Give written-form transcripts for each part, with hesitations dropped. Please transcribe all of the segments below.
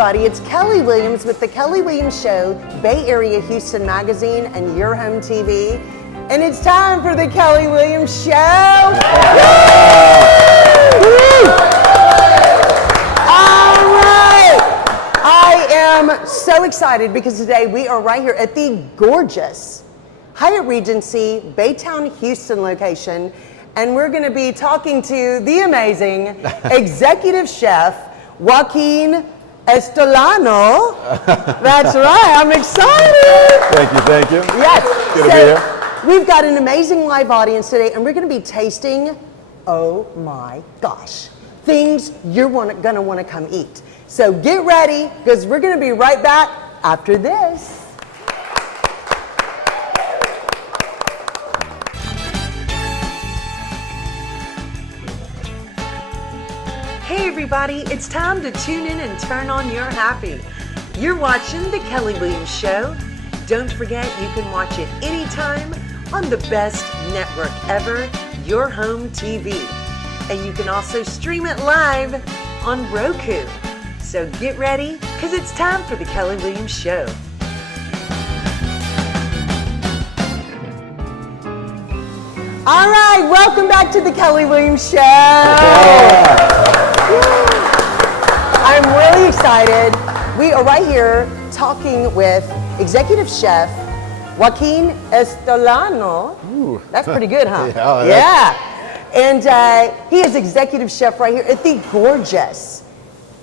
everybody, it's Kelly Williams with The Kelly Williams Show, Bay Area Houston Magazine, and Your Home TV. And it's time for The Kelly Williams Show. All right. I am so excited because today we are right here at the gorgeous Hyatt Regency Baytown-Houston location. And we're going to be talking to the amazing Executive Chef Joaquin Estolano. That's right, I'm excited. Thank you. Yes. Good to be here. We've got an amazing live audience today, and we're going to be tasting, oh my gosh, things you're going to want to come eat. So get ready, because we're going to be right back after this. Hey everybody, it's time to tune in and turn on your happy. You're watching The Kelly Williams Show. Don't forget you can watch it anytime on the best network ever, Your Home TV. And you can also stream it live on Roku. So get ready, because it's time for The Kelly Williams Show. All right, welcome back to The Kelly Williams Show. I'm really excited. We are right here talking with Executive Chef Joaquin Estolano. Ooh. That's pretty good, huh? Yeah. And he is Executive Chef right here at the gorgeous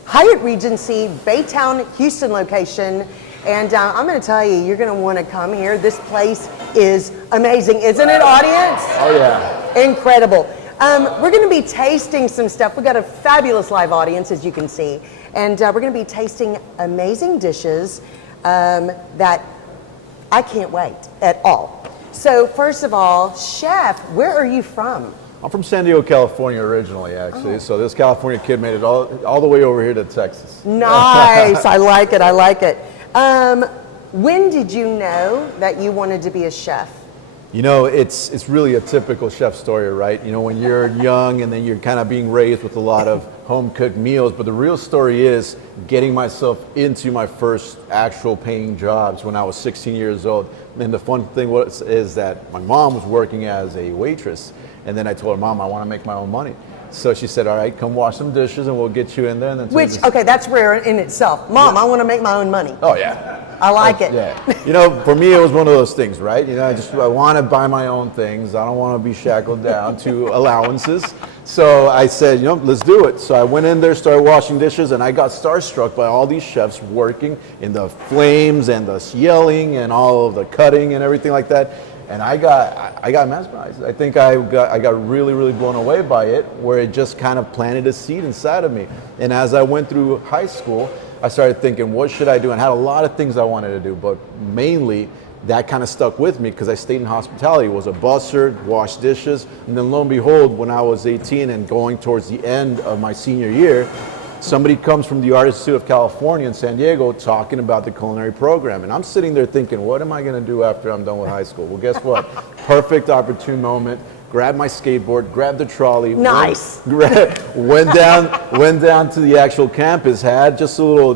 Hyatt Regency Baytown-Houston location. And I'm going to tell you, you're going to want to come here. This place is amazing, isn't it, audience? Oh, yeah. Incredible. We're going to be tasting some stuff. We've got a fabulous live audience, as you can see. And we're going to be tasting amazing dishes that I can't wait at all. So first of all, Chef, where are you from? I'm from San Diego, California originally, actually. Oh. So this California kid made it all the way over here to Texas. Nice. I like it. I like it. When did you know that you wanted to be a chef? You know, it's really a typical chef story, right? You know, when you're young and then you're kind of being raised with a lot of home-cooked meals, but the real story is getting myself into my first actual paying jobs when I was 16 years old. And the fun thing is that my mom was working as a waitress, and then I told her, Mom, I want to make my own money. So she said, all right, come wash some dishes and we'll get you in there. And then okay, that's rare in itself. Mom, yeah. I want to make my own money. Oh, yeah. I like it. Yeah. You know, for me, it was one of those things, right? You know, I want to buy my own things. I don't want to be shackled down to allowances. So I said, you know, let's do it. So I went in there, started washing dishes, and I got starstruck by all these chefs working in the flames and the yelling and all of the cutting and everything like that. And I got mesmerized. I think I got really, really blown away by it, where it just kind of planted a seed inside of me. And as I went through high school, I started thinking, what should I do? And I had a lot of things I wanted to do, but mainly that kind of stuck with me because I stayed in hospitality, was a busser, washed dishes, and then lo and behold, when I was 18 and going towards the end of my senior year, somebody comes from the Art Institute of California in San Diego talking about the culinary program. And I'm sitting there thinking, what am I going to do after I'm done with high school? Well, guess what? Perfect opportune moment. Grabbed my skateboard, grabbed the trolley. Nice. Went down to the actual campus, had just a little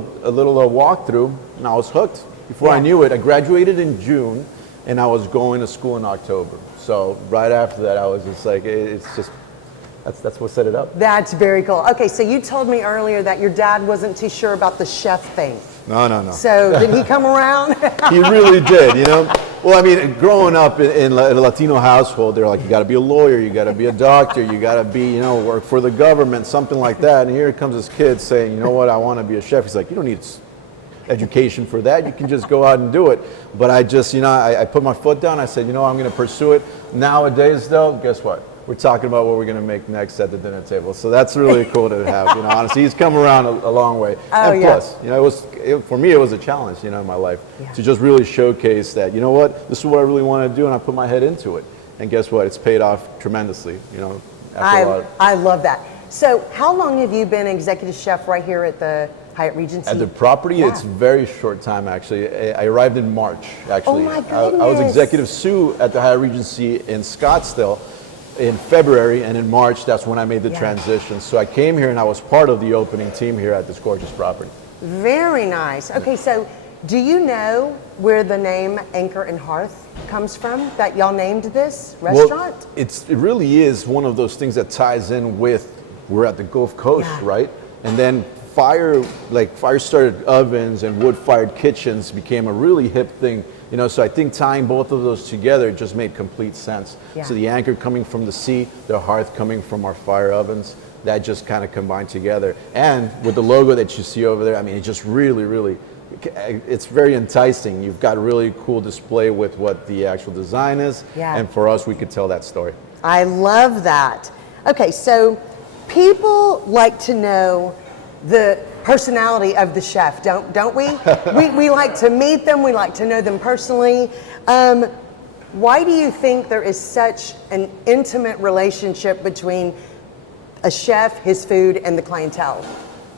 walkthrough, and I was hooked. Before I knew it, I graduated in June, and I was going to school in October. So right after that, I was just like, that's what set it up. That's very cool. Okay, so you told me earlier that your dad wasn't too sure about the chef thing. No. So did he come around? He really did, you know. Well, I mean, growing up in a Latino household, they're like, you got to be a lawyer, you got to be a doctor, you got to be, you know, work for the government, something like that. And here comes this kid saying, you know what, I want to be a chef. He's like, you don't need education for that. You can just go out and do it. But I just, you know, I put my foot down. I said, you know, I'm going to pursue it. Nowadays, though, guess what? We're talking about what we're going to make next at the dinner table. So that's really cool to have, you know, honestly. He's come around a long way. Oh, and plus, you know, for me, it was a challenge, you know, in my life to just really showcase that, you know what, this is what I really want to do, and I put my head into it. And guess what? It's paid off tremendously, you know. I love that. So how long have you been executive chef right here at the Hyatt Regency? At the property, it's very short time, actually. I arrived in March, actually. Oh, my goodness. I was executive sous at the Hyatt Regency in Scottsdale in February, and in March, that's when I made the transition. So I came here and I was part of the opening team here at this gorgeous property. Very nice. Okay, so do you know where the name Anchor and Hearth comes from, that y'all named this restaurant? Well, it really is one of those things that ties in with, we're at the Gulf Coast, right? And then fire-started ovens and wood-fired kitchens became a really hip thing. You know, so I think tying both of those together just made complete sense. Yeah. So the anchor coming from the sea, the hearth coming from our fire ovens, that just kind of combined together. And with the logo that you see over there, I mean, it just really, it's very enticing. You've got a really cool display with what the actual design is. Yeah. And for us, we could tell that story. I love that. Okay, so people like to know the personality of the chef, don't we? we like to meet them, we like to know them personally. Why do you think there is such an intimate relationship between a chef, his food, and the clientele?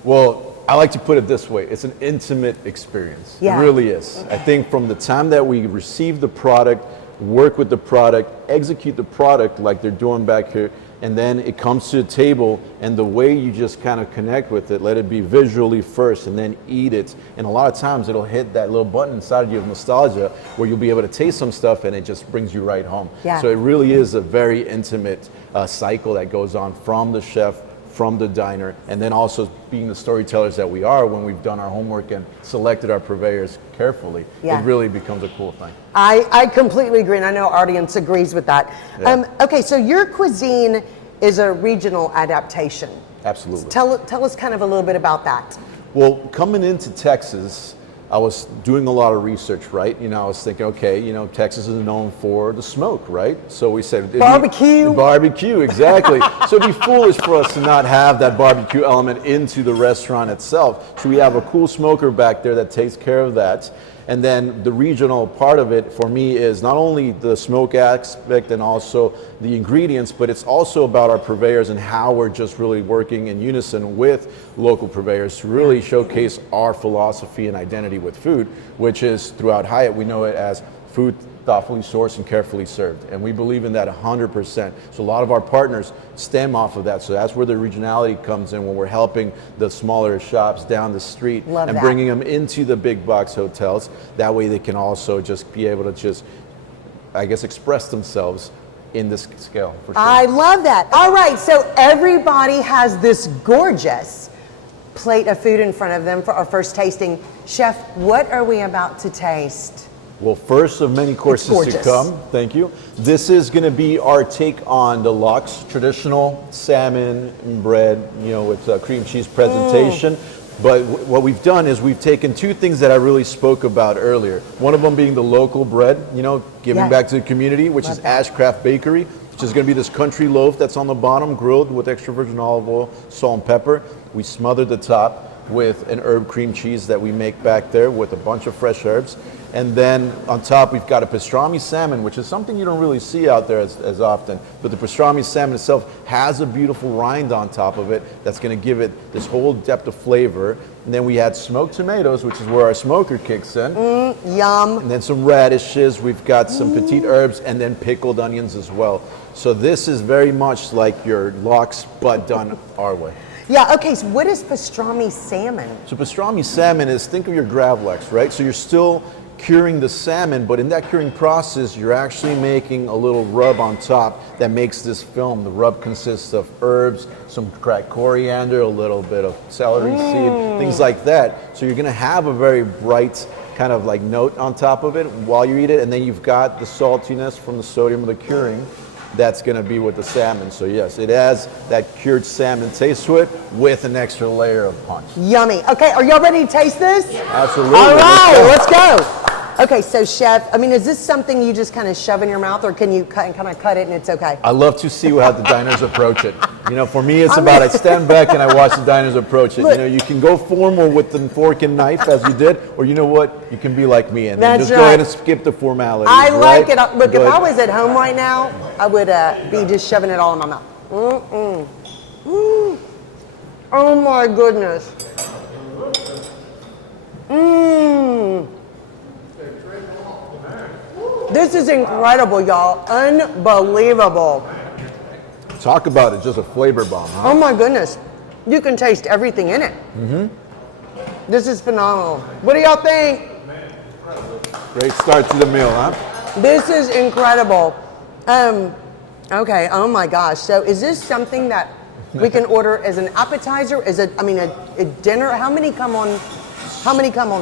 Well, I like to put it this way. It's an intimate experience. Yeah. It really is. I think from the time that we receive the product, work with the product, execute the product like they're doing back here, and then it comes to the table, and the way you just kind of connect with it, let it be visually first and then eat it. And a lot of times it'll hit that little button inside of you of nostalgia where you'll be able to taste some stuff and it just brings you right home. Yeah. So it really is a very intimate cycle that goes on from the chef, from the diner, and then also being the storytellers that we are when we've done our homework and selected our purveyors carefully. Yeah. It really becomes a cool thing. I completely agree, and I know our audience agrees with that. Yeah. Okay, so your cuisine is a regional adaptation. Absolutely. Tell us kind of a little bit about that. Well, coming into Texas, I was doing a lot of research, right? You know, I was thinking, okay, you know, Texas is known for the smoke, right? So we said barbecue. Barbecue, exactly. So it'd be foolish for us to not have that barbecue element into the restaurant itself. So we have a cool smoker back there that takes care of that. And then the regional part of it for me is not only the smoke aspect and also the ingredients, but it's also about our purveyors and how we're just really working in unison with local purveyors to really showcase our philosophy and identity with food, which is throughout Hyatt, we know it as food thoughtfully sourced and carefully served. And we believe in that 100%. So a lot of our partners stem off of that. So that's where the regionality comes in when we're helping the smaller shops down the street and bringing them into the big box hotels. That way they can also just be able to just, I guess, express themselves in this scale. For sure. I love that. All right, so everybody has this gorgeous plate of food in front of them for our first tasting. Chef, what are we about to taste? Well, first of many courses to come, thank you. This is going to be our take on the lox, traditional salmon and bread, you know, with cream cheese presentation. But what we've done is we've taken two things that I really spoke about earlier. One of them being the local bread, you know, giving back to the community, which is Ashcraft Bakery, which is going to be this country loaf that's on the bottom, grilled with extra virgin olive oil, salt and pepper. We smothered the top with an herb cream cheese that we make back there with a bunch of fresh herbs. And then on top, we've got a pastrami salmon, which is something you don't really see out there as often. But the pastrami salmon itself has a beautiful rind on top of it that's going to give it this whole depth of flavor. And then we had smoked tomatoes, which is where our smoker kicks in. Yum. And then some radishes. We've got some petite herbs and then pickled onions as well. So this is very much like your lox, but done our way. Yeah, okay, so what is pastrami salmon? So pastrami salmon is, think of your gravlax, right? So you're still curing the salmon, but in that curing process, you're actually making a little rub on top that makes this film. The rub consists of herbs, some cracked coriander, a little bit of celery seed, things like that. So you're gonna have a very bright kind of like note on top of it while you eat it, and then you've got the saltiness from the sodium of the curing that's going to be with the salmon. So yes, it has that cured salmon taste to it with an extra layer of punch. Yummy. Okay, are y'all ready to taste this? Absolutely. All right, let's go. Okay, so chef, I mean, is this something you just kind of shove in your mouth, or can you kind of cut it and it's okay? I love to see how the diners approach it. You know, for me, it's I stand back and I watch the diners approach it. Look, you know, you can go formal with the fork and knife as you did, or you know what, you can be like me and just go ahead and skip the formalities. I like it. Look, if I was at home right now, I would be just shoving it all in my mouth. Oh my goodness. This is incredible, y'all. Unbelievable. Talk about it, just a flavor bomb, huh? Oh my goodness. You can taste everything in it. This is phenomenal. What do y'all think? Great start to the meal, huh? This is incredible. Okay, oh my gosh. So is this something that we can order as an appetizer? Is it, a dinner? How many come on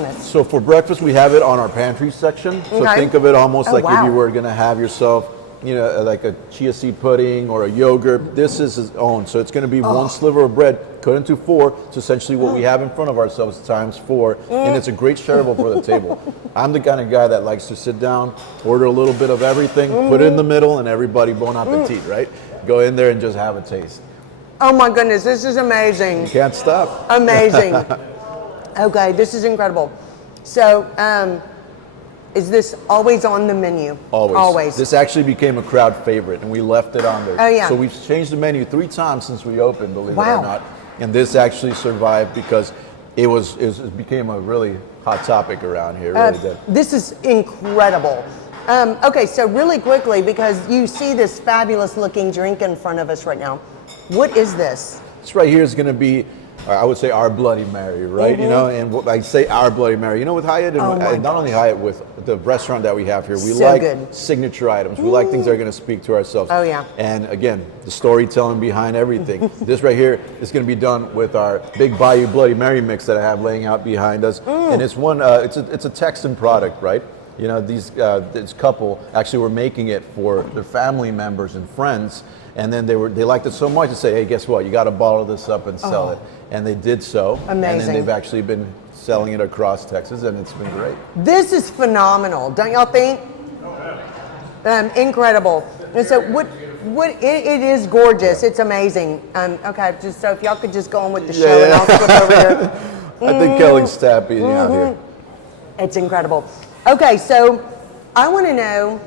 this? So for breakfast, we have it on our pantry section. So Okay. think of it almost like wow. if you were gonna have yourself, like a chia seed pudding or a yogurt. This is its own. So it's gonna be one sliver of bread cut into 4. It's essentially what we have in front of ourselves times 4. And it's a great shareable for the table. I'm the kind of guy that likes to sit down, order a little bit of everything, put it in the middle, and everybody bon appetit, right? Go in there and just have a taste. Oh my goodness, this is amazing. You can't stop. Amazing. Okay, this is incredible. So, is this always on the menu? Always. This actually became a crowd favorite, and we left it on there. Oh, yeah. So we've changed the menu 3 times since we opened, believe it Wow. or not. And this actually survived because it became a really hot topic around here. It really did. This is incredible. Okay, so really quickly, because you see this fabulous looking drink in front of us right now. What is this? This right here is going to be, I would say, our Bloody Mary, right? And what I say our Bloody Mary. With Hyatt, and not only Hyatt, with the restaurant that we have here, we So like good. signature items. We like things that are going to speak to ourselves. Oh, yeah. And again, the storytelling behind everything. This right here is going to be done with our Big Bayou Bloody Mary mix that I have laying out behind us. And it's one, it's a Texan product, right? This couple actually were making it for their family members and friends. And then they liked it so much to say, hey, guess what? You got to bottle this up and sell it. And they did so. Amazing. And then they've actually been selling it across Texas, and it's been great. This is phenomenal, don't y'all think? Incredible. And so it is gorgeous. It's amazing. Okay, just so if y'all could just go on with the show and I'll flip over here. I think Kelly's tap eating out here. It's incredible. Okay, so I want to know,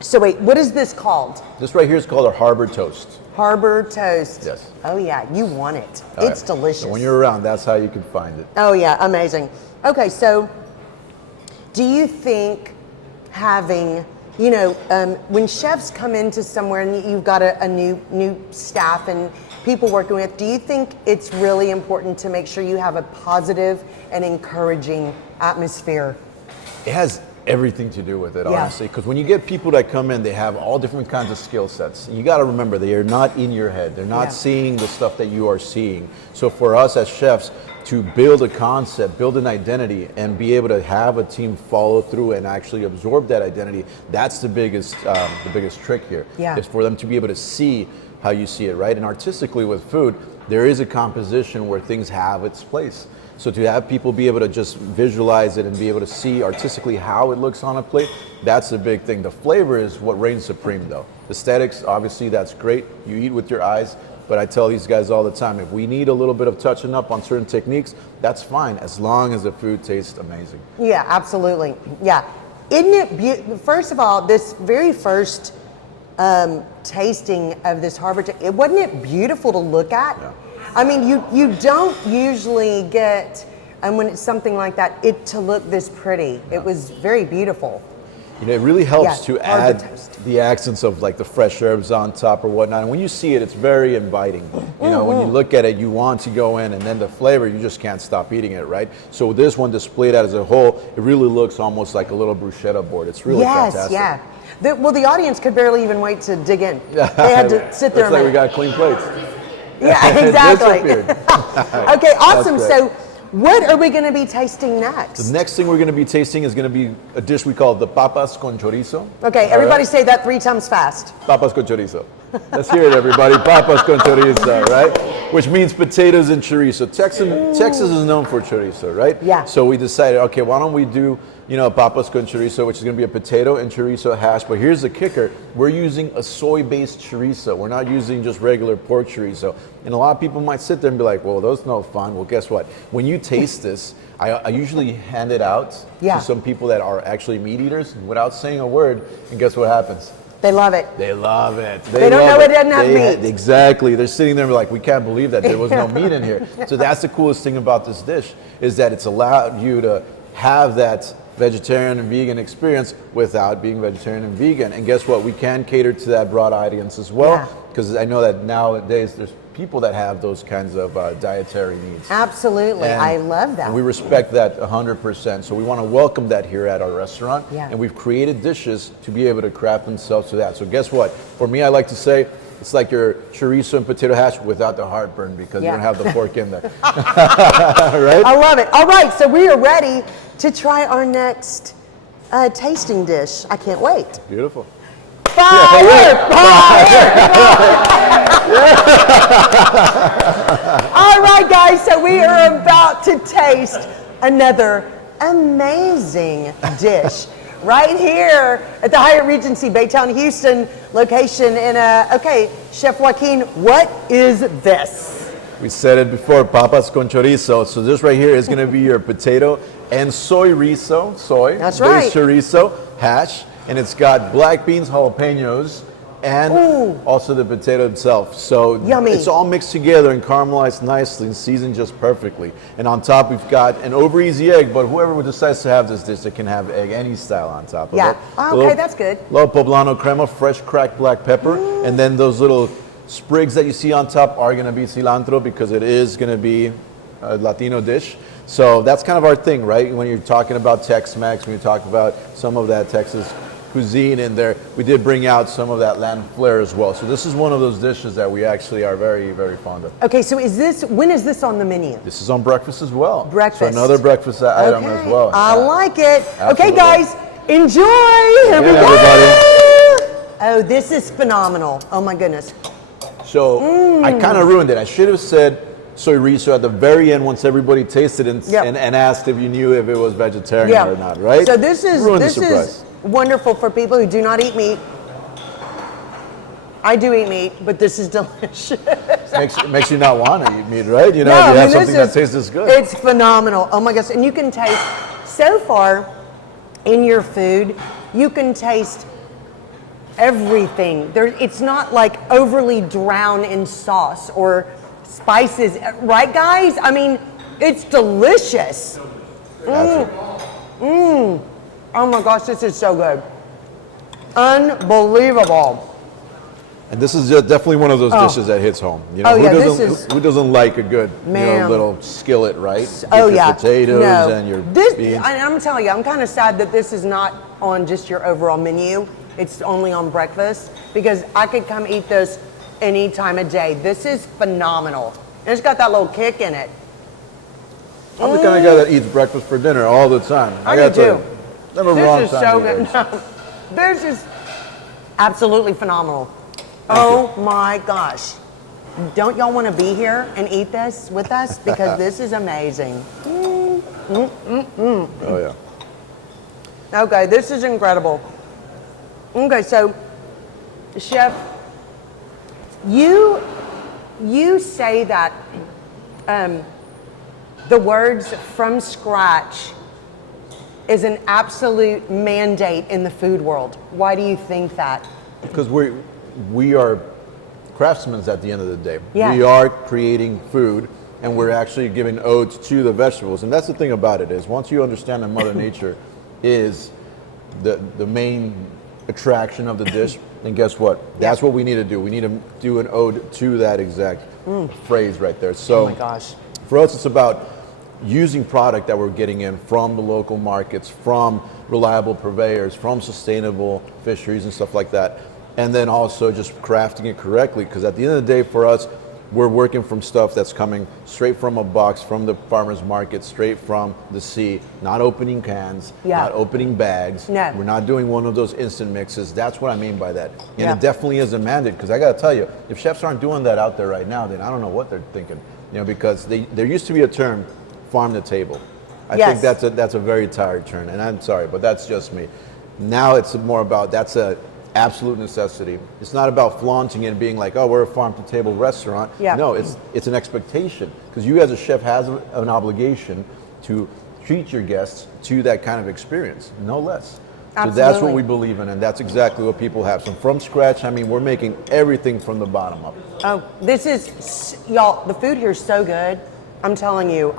so wait, what is this called? This right here is called a Harbor Toast. Harbor Toast. Yes. Oh yeah, you want it. All It's right. delicious. So when you're around, that's how you can find it. Oh yeah, amazing. Okay, so do you think having, when chefs come into somewhere and you've got a new staff and people working with, do you think it's really important to make sure you have a positive and encouraging atmosphere? It has everything to do with it, Yeah. honestly, because when you get people that come in, they have all different kinds of skill sets. You got to remember, they are not in your head. They're not seeing the stuff that you are seeing. So for us as chefs, to build a concept, build an identity, and be able to have a team follow through and actually absorb that identity, that's the biggest trick here. Yeah. Is for them to be able to see how you see it, right? And artistically with food, there is a composition where things have its place. So to have people be able to just visualize it and be able to see artistically how it looks on a plate, that's the big thing. The flavor is what reigns supreme though. Aesthetics, obviously that's great. You eat with your eyes, but I tell these guys all the time, if we need a little bit of touching up on certain techniques, that's fine, as long as the food tastes amazing. Yeah, absolutely. Yeah. Isn't it first of all, this very first tasting of this wasn't it beautiful to look at? Yeah. I mean, you don't usually get, and when it's something like that, it to look this pretty. It was very beautiful. It really helps to hard add to toast. the accents of like the fresh herbs on top or whatnot. And when you see it, it's very inviting. When you look at it, you want to go in, and then the flavor, you just can't stop eating it, right? So with this one displayed as a whole, it really looks almost like a little bruschetta board. It's really fantastic. Yeah. The audience could barely even wait to dig in. They had to sit there. Looks like we got clean plates. Yeah, exactly. Okay, awesome. That's So what are we going to be tasting next? The next thing we're going to be tasting is going to be a dish we call the papas con chorizo. Okay, everybody say that 3 times fast. Papas con chorizo. Let's hear it, everybody. Papas con chorizo, right? Which means potatoes and chorizo. Texas is known for chorizo, right? Yeah. So we decided, okay, why don't we do, papas con chorizo, which is going to be a potato and chorizo hash. But here's the kicker. We're using a soy-based chorizo. We're not using just regular pork chorizo. And a lot of people might sit there and be like, well, that's no fun. Well, guess what? When you taste this, I usually hand it out to some people that are actually meat eaters without saying a word. And guess what happens? They love it. They love it. They don't know it doesn't have meat. Exactly. They're sitting there like, we can't believe that there was no meat in here. So that's the coolest thing about this dish, is that it's allowed you to have that vegetarian and vegan experience without being vegetarian and vegan. And guess what? We can cater to that broad audience as well, because I know that nowadays there's people that have those kinds of dietary needs. Absolutely. And I love that. we respect that 100%. So we want to welcome that here at our restaurant. Yeah. And we've created dishes to be able to craft themselves to that. So guess what? For me, I like to say, it's like your chorizo and potato hash without the heartburn, because you don't have the pork in there. Right? I love it. All right, so we are ready to try our next tasting dish. I can't wait. Beautiful. Fire! All right, guys, so we are about to taste another amazing dish right here at the Hyatt Regency Baytown-Houston location. Okay, Chef Joaquin, what is this? We said it before, papas con chorizo. So this right here is going to be your potato and soy rizo, That's right. based chorizo hash. And it's got black beans, jalapenos, and also the potato itself. So yummy. It's all mixed together and caramelized nicely and seasoned just perfectly. And on top we've got an over easy egg, but whoever decides to have this dish, they can have egg any style on top of it. Okay, that's good. Little poblano crema, fresh cracked black pepper, and then those little sprigs that you see on top are going to be cilantro, because it is going to be a Latino dish. So that's kind of our thing, right? When you're talking about Tex-Mex, when you talk about some of that Texas cuisine in there, we did bring out some of that land flair as well. So this is one of those dishes that we actually are very, very fond of. Okay, so when is this on the menu? This is on breakfast as well. Breakfast. So another breakfast item as well. I like it. Absolutely. Okay, guys, enjoy. Here we go. Everybody. Oh, this is phenomenal. Oh my goodness. So I kind of ruined it. I should have said soy rizo at the very end once everybody tasted and asked if you knew if it was vegetarian or not, right? So this is Ruined the surprise. Wonderful for people who do not eat meat. I do eat meat, but this is delicious. makes you not want to eat meat, right? You know, if you have something that tastes this good. It's phenomenal. Oh my gosh. And you can taste, so far in your food, you can taste everything. It's not like overly drowned in sauce or spices, right, guys? I mean, it's delicious. Oh my gosh, this is so good. Unbelievable. And this is just definitely one of those dishes that hits home. You know, who doesn't like a good little skillet, right? Your potatoes and your beans. I'm telling you, I'm kind of sad that this is not on just your overall menu. It's only on breakfast, because I could come eat this any time of day. This is phenomenal. And it's got that little kick in it. I'm the kind of guy that eats breakfast for dinner all the time. I do too. This is so good. This is absolutely phenomenal. Oh my gosh. Don't y'all want to be here and eat this with us? Because this is amazing. Oh yeah. Okay, this is incredible. Okay, so Chef, you say that the words from scratch is an absolute mandate in the food world. Why do you think that? Because we are craftsmen at the end of the day. Yeah. We are creating food, and we're actually giving odes to the vegetables. And that's the thing about it, is once you understand that Mother Nature is the main attraction of the dish, then guess what? That's what we need to do. We need to do an ode to that exact phrase right there. So oh my gosh. For us, it's about using product that we're getting in from the local markets, from reliable purveyors, from sustainable fisheries and stuff like that. And then also just crafting it correctly, because at the end of the day for us, we're working from stuff that's coming straight from a box, from the farmer's market, straight from the sea, not opening cans, not opening bags. No. We're not doing one of those instant mixes. That's what I mean by that. And it definitely is a mandate, because I got to tell you, if chefs aren't doing that out there right now, then I don't know what they're thinking. You know, because there used to be a term, farm to table. I think that's a very tired term, and I'm sorry, but that's just me. Now it's more about, that's a absolute necessity. It's not about flaunting it and being like, oh, we're a farm to table restaurant. No, it's an expectation, because you as a chef has an obligation to treat your guests to that kind of experience, no less. Absolutely. So that's what we believe in, and that's exactly what people have. So from scratch, I mean, we're making everything from the bottom up. Oh, this is, y'all, the food here is so good. I'm telling you,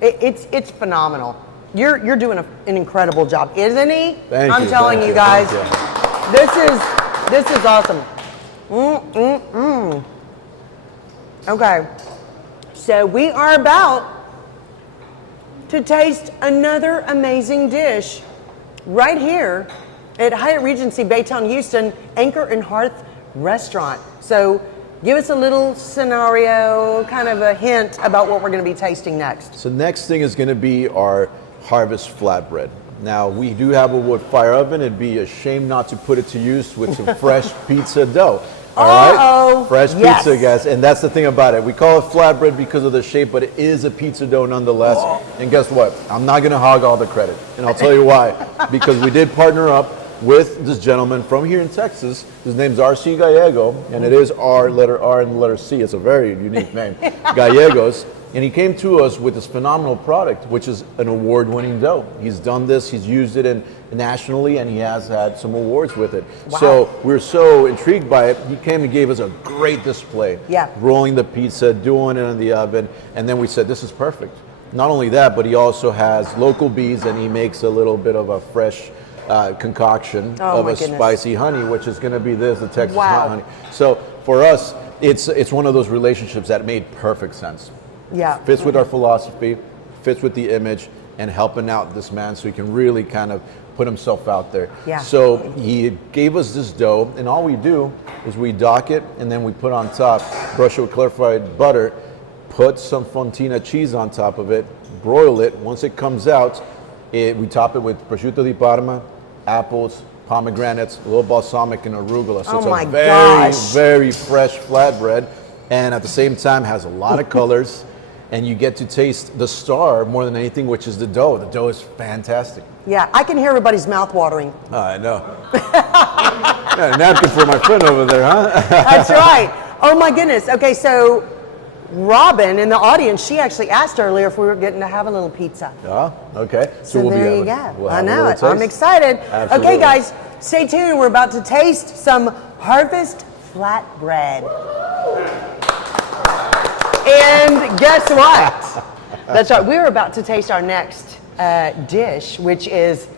it's phenomenal. You're doing an incredible job, isn't he? I'm telling you guys, this is awesome. Okay, so we are about to taste another amazing dish right here at Hyatt Regency Baytown-Houston Anchor Hearth Restaurant. So give us a little scenario, kind of a hint about what we're going to be tasting next. So next thing is going to be our harvest flatbread. Now we do have a wood fire oven. It'd be a shame not to put it to use with some fresh pizza dough. All right, fresh pizza, guys, and that's the thing about it. We call it flatbread because of the shape, but it is a pizza dough nonetheless. And guess what? I'm not going to hog all the credit, and I'll tell you why. Because we did partner up with this gentleman from here in Texas. His name's R.C. Gallego, and it is R, letter R and letter C. It's a very unique name, Gallegos. And he came to us with this phenomenal product, which is an award-winning dough. He's done this, he's used it nationally, and he has had some awards with it. Wow. So we're so intrigued by it. He came and gave us a great display. Yeah. Rolling the pizza, doing it in the oven, and then we said, this is perfect. Not only that, but he also has local bees, and he makes a little bit of a fresh concoction of a spicy honey, which is going to be the Texas hot honey. So for us, it's one of those relationships that made perfect sense. Yeah, fits with our philosophy, fits with the image, and helping out this man so he can really kind of put himself out there. Yeah. So he gave us this dough, and all we do is we dock it, and then we put on top, brush it with clarified butter, put some fontina cheese on top of it, broil it. Once it comes out, we top it with prosciutto di Parma, apples, pomegranates, a little balsamic, and arugula. So it's a very, very fresh flatbread, and at the same time has a lot of colors. And you get to taste the star more than anything, which is the dough. The dough is fantastic. Yeah, I can hear everybody's mouth watering. I know. Got a napkin for my friend over there, huh? That's right. Oh my goodness. Okay, so Robin in the audience, she actually asked earlier if we were getting to have a little pizza. Oh, okay. So there you go. I know it. I'm excited. Absolutely. Okay, guys, stay tuned. We're about to taste some harvest flatbread. And guess what? That's right. We're about to taste our next dish, which is,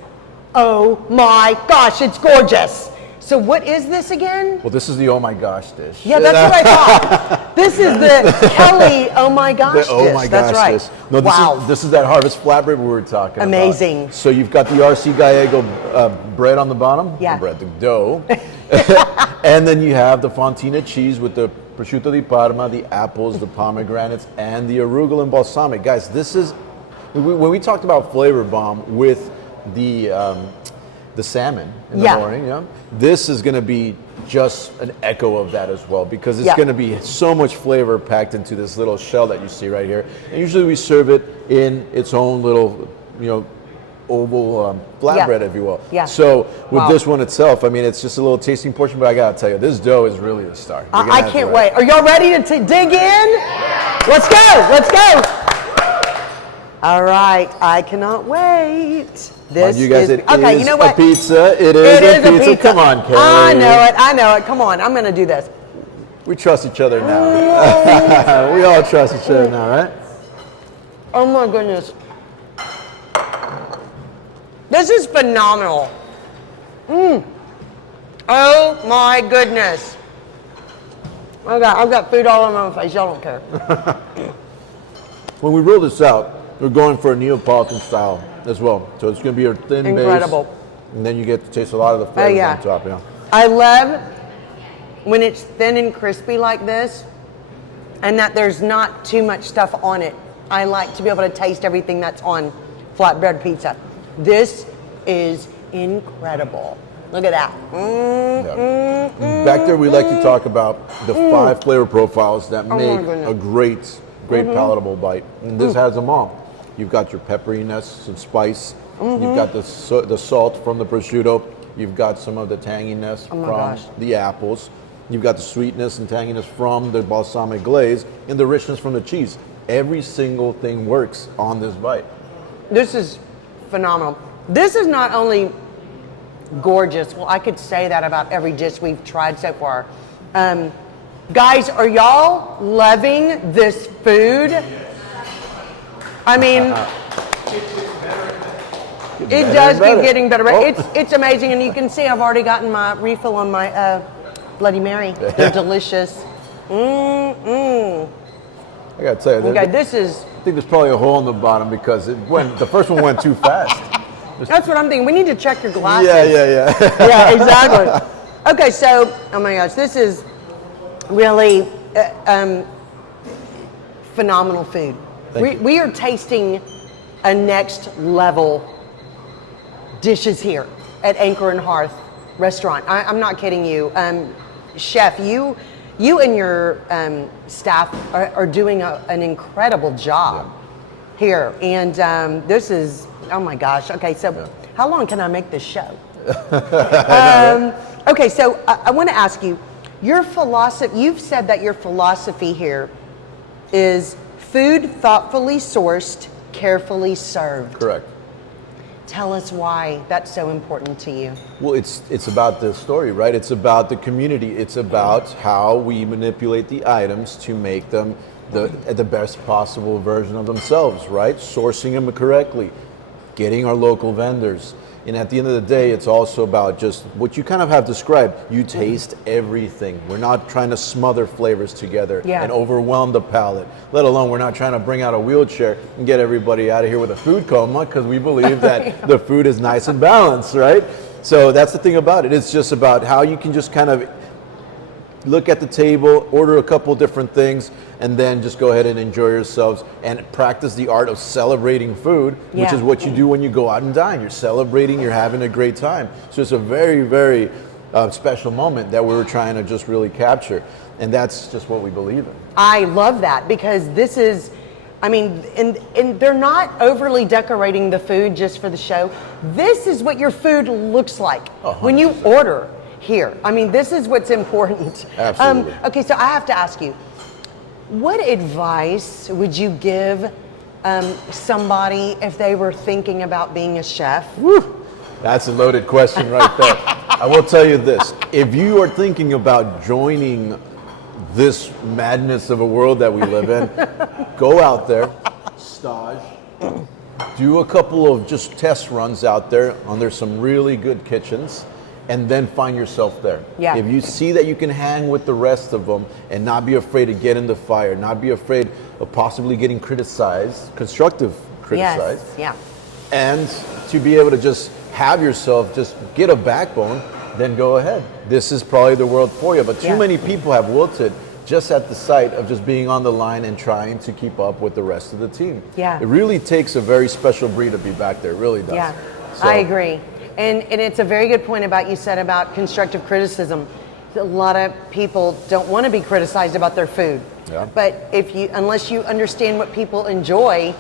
oh my gosh, it's gorgeous. So what is this again? Well, this is the oh my gosh dish. Yeah, that's what I thought. This is the Kelly oh my gosh dish. Oh my gosh dish. No, this is that harvest flatbread we were talking about. Amazing. So you've got the R.C. Gallego bread on the bottom. Yeah. The dough. And then you have the fontina cheese with the prosciutto di Parma, the apples, the pomegranates, and the arugula and balsamic. Guys, this is, when we talked about flavor bomb with the salmon in the morning, this is going to be just an echo of that as well, because it's going to be so much flavor packed into this little shell that you see right here. And usually we serve it in its own little, oval flatbread, if you will. Yeah. So with this one itself, I mean, it's just a little tasting portion, but I gotta tell you, this dough is really the star. I can't wait. Are y'all ready to dig in? Let's go. Let's go. All right. I cannot wait. This you guys, is okay. You know what? A pizza. It is a pizza. Come on, Kelly. I know it. Come on. I'm gonna do this. We trust each other now. We all trust each other now, right? Oh my goodness. This is phenomenal. Oh my goodness. I've got food all over my face. Y'all don't care. When we roll this out, we're going for a Neapolitan style as well. So it's going to be a thin base. And then you get to taste a lot of the flavors on top. Yeah. I love when it's thin and crispy like this, and that there's not too much stuff on it. I like to be able to taste everything that's on flatbread pizza. This is incredible. Look at that. Back there, we like to talk about the 5 flavor profiles that make a great palatable bite. And this has them all. You've got your pepperiness, some spice. You've got the salt from the prosciutto. You've got some of the tanginess from the apples. You've got the sweetness and tanginess from the balsamic glaze and the richness from the cheese. Every single thing works on this bite. This is phenomenal. This is not only gorgeous. Well, I could say that about every dish we've tried so far. Guys, are y'all loving this food? I mean, It does keep getting better. It's amazing, and you can see I've already gotten my refill on my Bloody Mary. They're delicious. I gotta tell you, okay, this is. I think there's probably a hole in the bottom because the first one went too fast. That's what I'm thinking. We need to check your glasses. Yeah. Yeah, exactly. Okay, so oh my gosh, this is really phenomenal food. We are tasting a next level dishes here at Anchor Hearth Restaurant. I'm not kidding you. Chef, you and your staff are doing an incredible job here. And this is, oh my gosh. Okay, so how long can I make this show? Okay, so I want to ask you, your philosophy, you've said that your philosophy here is food thoughtfully sourced, carefully served. Correct. Tell us why that's so important to you. Well, it's about the story, right? It's about the community. It's about how we manipulate the items to make them the best possible version of themselves, right? Sourcing them correctly, getting our local vendors. And at the end of the day, it's also about just what you kind of have described. You taste everything. We're not trying to smother flavors together and overwhelm the palate, let alone we're not trying to bring out a wheelchair and get everybody out of here with a food coma, because we believe that the food is nice and balanced, right? So that's the thing about it. It's just about how you can just kind of look at the table, order a couple different things, and then just go ahead and enjoy yourselves and practice the art of celebrating food, which is what you do when you go out and dine. You're celebrating, you're having a great time. So it's a very, very special moment that we were trying to just really capture. And that's just what we believe in. I love that, because this is, I mean, and they're not overly decorating the food just for the show. This is what your food looks like when you order here. I mean, this is what's important. Absolutely. Okay, so I have to ask you, what advice would you give somebody if they were thinking about being a chef? Woo. That's a loaded question right there. I will tell you this. If you are thinking about joining this madness of a world that we live in, go out there, stage, do a couple of just test runs out there under some really good kitchens, and then find yourself there. Yeah. If you see that you can hang with the rest of them and not be afraid to get in the fire, not be afraid of possibly getting criticized, constructive criticized, and to be able to just have yourself just get a backbone, then go ahead. This is probably the world for you. But too many people have wilted just at the sight of just being on the line and trying to keep up with the rest of the team. Yeah. It really takes a very special breed to be back there. It really does. Yeah, So, I agree. And it's a very good point about you said about constructive criticism. A lot of people don't want to be criticized about their food. Yeah. But unless you understand what people enjoy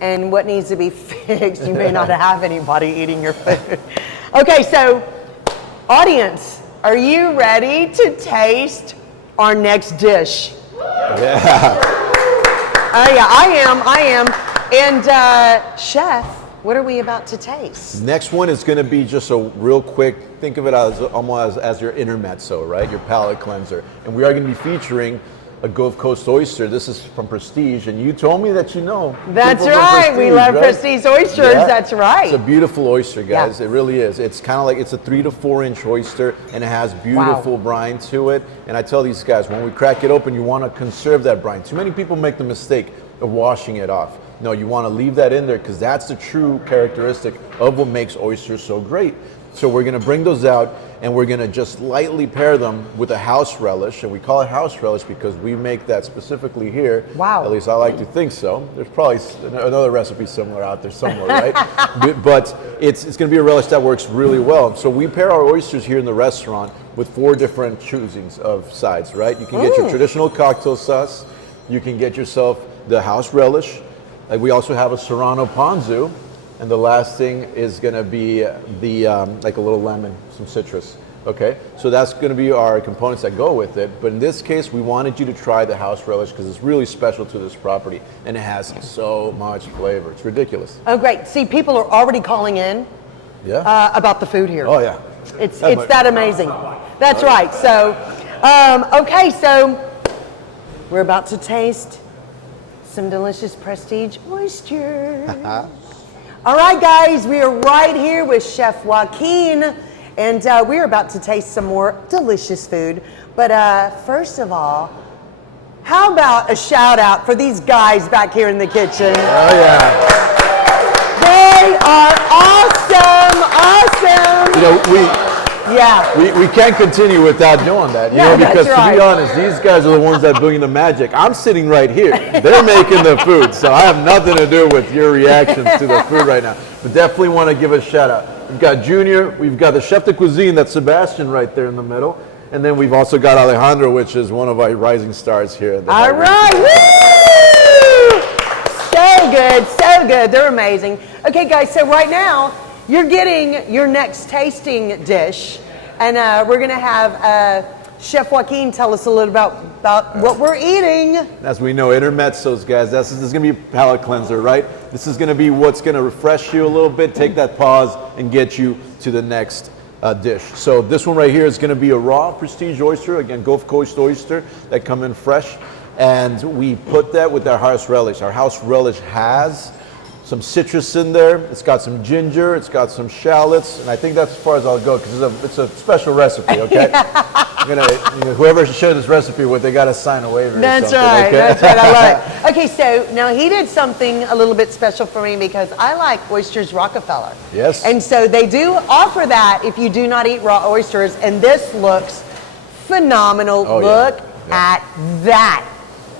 and what needs to be fixed, you may not have anybody eating your food. Okay, so audience, are you ready to taste our next dish? Yeah. Yeah, I am. And chef, what are we about to taste? Next one is going to be just a real quick, think of it as almost as your intermezzo, right? Your palate cleanser. And we are going to be featuring a Gulf Coast oyster. This is from Prestige, and you told me that you know. That's right. We love Prestige oysters. Yeah. That's right. It's a beautiful oyster, guys. It really is. It's kind of like, it's a 3 to 4 inch oyster, and it has beautiful brine to it. And I tell these guys, when we crack it open, you want to conserve that brine. Too many people make the mistake of washing it off. No, you want to leave that in there, because that's the true characteristic of what makes oysters so great. So we're going to bring those out, and we're going to just lightly pair them with a house relish. And we call it house relish because we make that specifically here. Wow. At least I like to think so. There's probably another recipe similar out there somewhere, right? But it's going to be a relish that works really well. So we pair our oysters here in the restaurant with 4 different choosings of sides, right? You can get your traditional cocktail sauce. You can get yourself the house relish. We also have a Serrano ponzu. And the last thing is going to be the like a little lemon, some citrus. Okay, so that's going to be our components that go with it. But in this case, we wanted you to try the house relish because it's really special to this property, and it has so much flavor. It's ridiculous. Oh, great! See, people are already calling in. About the food here. Oh yeah. It's that amazing. That's right. So, okay, so we're about to taste some delicious Prestige oysters. All right, guys, we are right here with Chef Joaquin, and we're about to taste some more delicious food. But first of all, how about a shout out for these guys back here in the kitchen? Oh yeah. They are awesome, awesome. We can't continue without doing that, because to be honest, these guys are the ones that bring the magic. I'm sitting right here. They're making the food, so I have nothing to do with your reactions to the food right now. But definitely want to give a shout out. We've got Junior, we've got the chef de cuisine, that's Sebastian right there in the middle, and then we've also got Alejandro, which is one of our rising stars here. All right, woo! So good, so good. They're amazing. Okay, guys, so right now, you're getting your next tasting dish, and we're going to have Chef Joaquin tell us a little about what we're eating. As we know, intermezzos, guys, this is going to be a palate cleanser, right? This is going to be what's going to refresh you a little bit, take that pause, and get you to the next dish. So this one right here is going to be a raw Prestige oyster, again, Gulf Coast oyster that come in fresh, and we put that with our house relish. Our house relish has some citrus in there, it's got some ginger, it's got some shallots, and I think that's as far as I'll go because it's a special recipe, okay? Whoever shared this recipe with, they got to sign a waiver. That's right, okay? That's right, I love it. Okay, so now he did something a little bit special for me because I like oysters Rockefeller. Yes. And so they do offer that if you do not eat raw oysters, and this looks phenomenal. Look at that.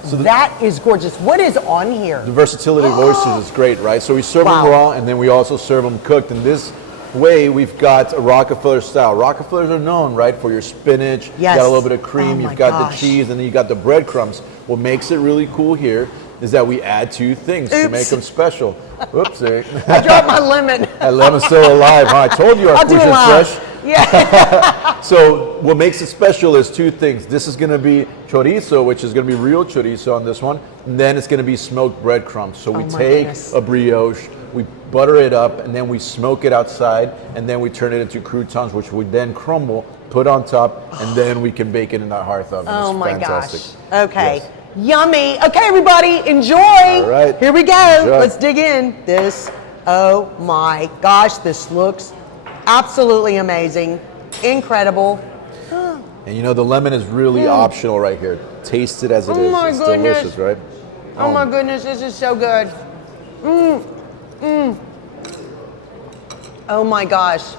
So that is gorgeous. What is on here? The versatility of oysters is great, right? So we serve them raw, and then we also serve them cooked. And this way, we've got a Rockefeller style. Rockefellers are known, right, for your spinach. Yes. You got a little bit of cream. You've got the cheese, and then you got the breadcrumbs. What makes it really cool here is that we add two things to make them special. Oops, I dropped my lemon. That lemon's still alive, huh? I told you our food is fresh. Yeah. So what makes it special is two things. This is going to be chorizo, which is going to be real chorizo on this one. And then it's going to be smoked breadcrumbs. So we take a brioche, we butter it up, and then we smoke it outside, and then we turn it into croutons, which we then crumble, put on top, and then we can bake it in our hearth oven. Oh it's my fantastic. Gosh. Okay. Yes. Yummy. Okay, everybody, enjoy. All right. Here we go. Enjoy. Let's dig in. This, oh my gosh, this looks absolutely amazing. Incredible. And the lemon is really optional right here. Taste it as it is. My it's goodness. delicious, right? Oh my goodness, this is so good. Oh my gosh.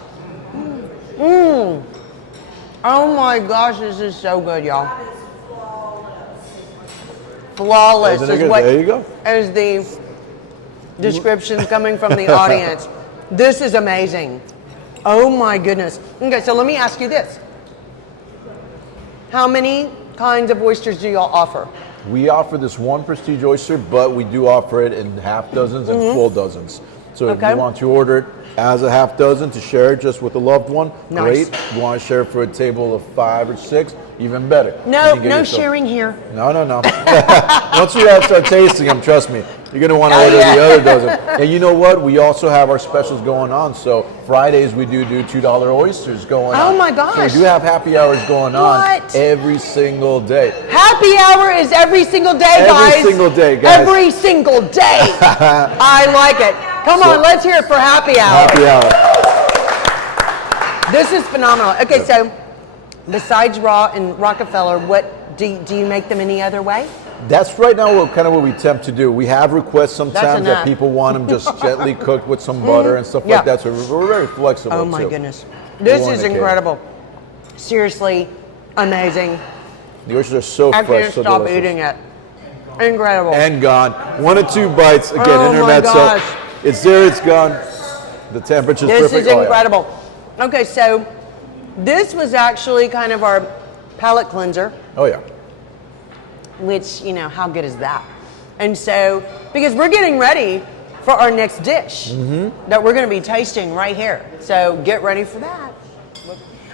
Oh my gosh, this is so good, y'all. Flawless is what there you go. is the description coming from the audience. This is amazing. Oh my goodness. Okay, so let me ask you this. How many kinds of oysters do y'all offer? We offer this one Prestige oyster, but we do offer it in half dozens and full dozens. So if you want to order it as a half dozen to share it just with a loved one, great. If you want to share it for a table of 5 or 6, even better. No sharing here. No. Once you start tasting them, trust me, you're going to want to order the other dozen. And you know what? We also have our specials going on. So Fridays we do $2 oysters going on. Oh my gosh. So we do have happy hours going on every single day. Happy hour is every single day, guys. Every single day, guys. Every single day. I like it. Come on, let's hear it for happy hour. Happy hour. This is phenomenal. Okay, so besides raw and Rockefeller, what do you make them any other way? That's right now what we attempt to do. We have requests sometimes that people want them just gently cooked with some butter and stuff like that. So we're very flexible. Oh my goodness. This is incredible. Seriously, amazing. The oysters are so fresh, so delicious. I can't stop eating it. Incredible. And gone. 1 or 2 bites. Again, intermezzo. My gosh. It's there, it's gone. The temperature's perfect. This is incredible. Okay, so this was actually kind of our palate cleanser. Oh yeah. Which, how good is that? And so, because we're getting ready for our next dish that we're going to be tasting right here. So get ready for that.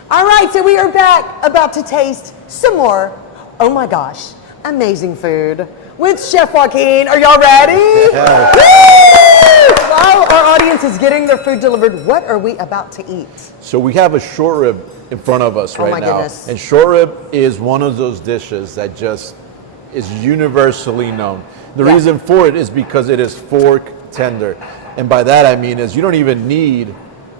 All right, so we are back about to taste some more, oh my gosh, amazing food with Chef Joaquin. Are y'all ready? Yes. Woo! While our audience is getting their food delivered, what are we about to eat? So we have a short rib in front of us right now. Goodness. And short rib is one of those dishes that just is universally known. The reason for it is because it is fork tender. And by that I mean is you don't even need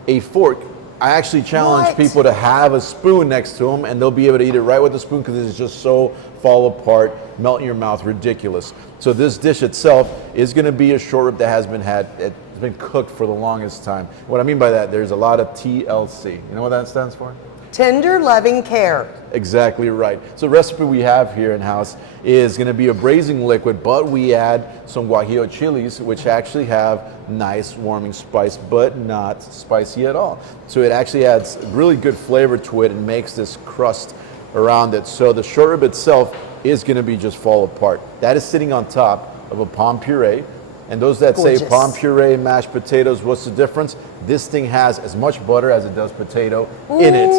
a fork. I actually challenge people to have a spoon next to them, and they'll be able to eat it right with the spoon because it's just so fall apart, melt in your mouth, ridiculous. So this dish itself is going to be a short rib that has been cooked for the longest time. What I mean by that, there's a lot of TLC. You know what that stands for? Tender loving care. Exactly right. So the recipe we have here in house is going to be a braising liquid, but we add some guajillo chilies, which actually have nice warming spice, but not spicy at all. So it actually adds really good flavor to it and makes this crust around it. So the short rib itself is going to be just fall apart. That is sitting on top of a palm puree. And those that say palm puree, mashed potatoes, what's the difference? This thing has as much butter as it does potato in it.